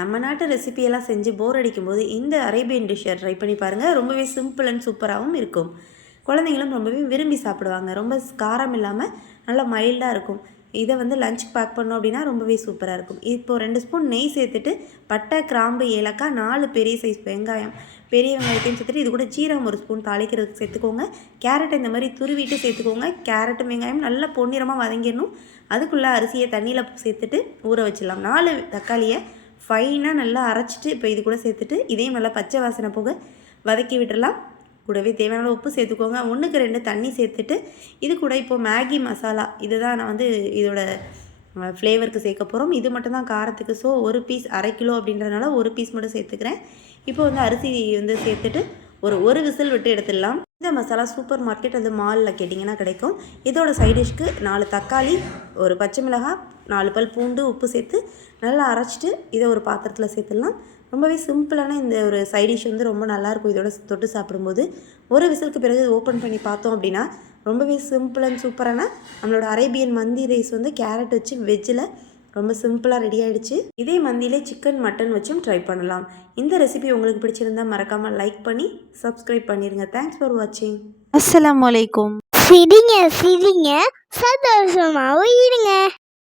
நம்ம நாட்டு ரெசிபியெல்லாம் செஞ்சு போர் அடிக்கும்போது இந்த அரேபியன் டிஷ்ஷை ட்ரை பண்ணி பாருங்கள். ரொம்பவே சிம்பிள் அண்ட் சூப்பராகவும் இருக்கும். குழந்தைங்களும் ரொம்பவே விரும்பி சாப்பிடுவாங்க. ரொம்ப காரம் இல்லாமல் நல்லா மைல்டாக இருக்கும். இதை லஞ்சுக்கு பேக் பண்ணோம் அப்படின்னா ரொம்பவே சூப்பராக இருக்கும். இப்போது 2 ஸ்பூன் நெய் சேர்த்துட்டு பட்டை, கிராம்பு, ஏலக்காய், 4 பெரிய சைஸ் வெங்காயம், பெரிய வெங்காயத்தையும் சேர்த்துட்டு இது கூட ஜீரகம் 1 ஸ்பூன் தாளிக்கிறதுக்கு சேர்த்துக்கோங்க. கேரட் இந்த மாதிரி துருவிட்டு சேர்த்துக்கோங்க. கேரட்டும் வெங்காயம் நல்லா பொன்னிறமாக வதங்கிடணும். அதுக்குள்ளே அரிசியை தண்ணியில் சேர்த்துட்டு ஊற வச்சிடலாம். 4 தக்காளியை ஃபைனாக நல்லா அரைச்சிட்டு இப்போ இது கூட சேர்த்துட்டு இதையும் நல்லா பச்சை வாசனை போக வதக்கி விட்டுடலாம். கூடவே தேவையான உப்பு சேர்த்துக்கோங்க. 1க்கு 2 தண்ணி சேர்த்துட்டு இது கூட இப்போது மேகி மசாலா இதை தான் நான் இதோட ஃப்ளேவருக்கு சேர்க்க போகிறோம். இது மட்டும் தான் காரத்துக்கு. ஸோ 1 பீஸ் 1/2 கிலோ அப்படின்றதுனால 1 பீஸ் மட்டும் சேர்த்துக்கிறேன். இப்போ அரிசி சேர்த்துட்டு ஒரு விசில் விட்டு எடுத்துடலாம். இந்த மசாலா சூப்பர் மார்க்கெட் அது மாலில் கேட்டிங்கன்னா கிடைக்கும். இதோட சைடிஷ்க்கு 4 தக்காளி, ஒரு பச்சை மிளகாய், 4 பல் பூண்டு, உப்பு சேர்த்து நல்லா அரைச்சிட்டு இதை ஒரு பாத்திரத்தில் சேர்த்துடலாம். ரொம்பவே சிம்பிளான இந்த ஒரு சைடிஷ் ரொம்ப நல்லாயிருக்கும். இதோட தொட்டு சாப்பிடும்போது ஒரு விசிலுக்கு பிறகு ஓப்பன் பண்ணி பார்த்தோம் அப்படின்னா ரொம்பவே சிம்பிள் அண்ட் சூப்பரான நம்மளோட அரேபியன் மந்தி ரைஸ் கேரட் வச்சு வெஜ்ஜில் ரொம்ப சிம்பிளாக ரெடி ஆகிடுச்சு. இதே மந்தியிலே சிக்கன், மட்டன் வச்சும் ட்ரை பண்ணலாம். இந்த ரெசிபி உங்களுக்கு பிடிச்சிருந்தா மறக்காமல் லைக் பண்ணி சப்ஸ்கிரைப் பண்ணிடுங்க. தேங்க்ஸ் ஃபார் வாட்சிங். அஸ்ஸலாமு அலைக்கும். சிரிங்க சிரிங்க, சந்தோஷமாகவும் இருங்க.